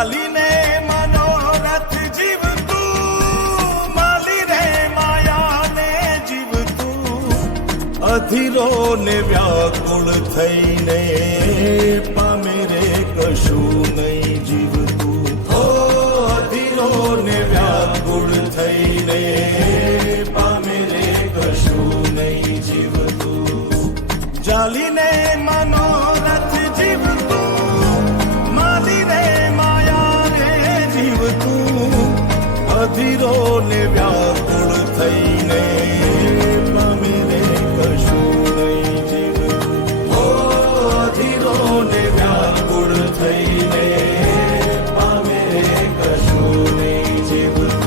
ચાલીને મનોરથ જીવતું, માલીને માયાને જીવતું, અધીરો ને વ્યાકુળ થઈને પામે રે કશું નહીં જીવતું. ઓ અધીરો ને વ્યાકુળ થઈને પામે રે કશું નહીં જીવતું. ચાલીને મનોરથ જીવતું, માલીને માયાને જીવતું, અધીરો ને વ્યાકુળ થઈને પામે રે કશું નહીં જીવતું. ઓ અધીરો ને વ્યાકુળ થઈને પામે રે કશું નહીં જીવતું.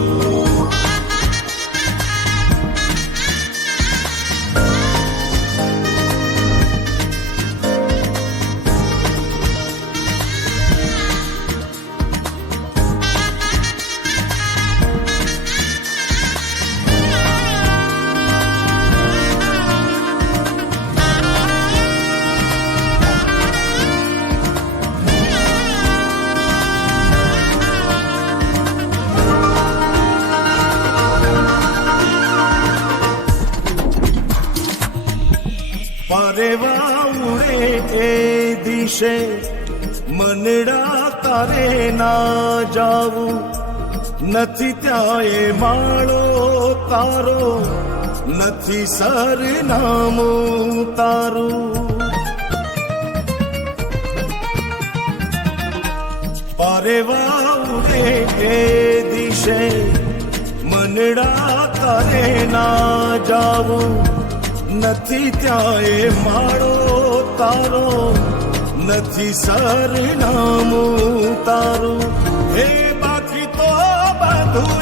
પરેવા ઉડે એ દિશે મનડા તારે ના જાવું, નથી ત્યાં એ માળો તારો, નથી સરનામું તારું. પરેવા ઉડે એ દિશે મનડા તારે ના જાવું, નથી ત્યાં એ માળો તારો, નથી સરનામું તારું. હે બાકી તો બધું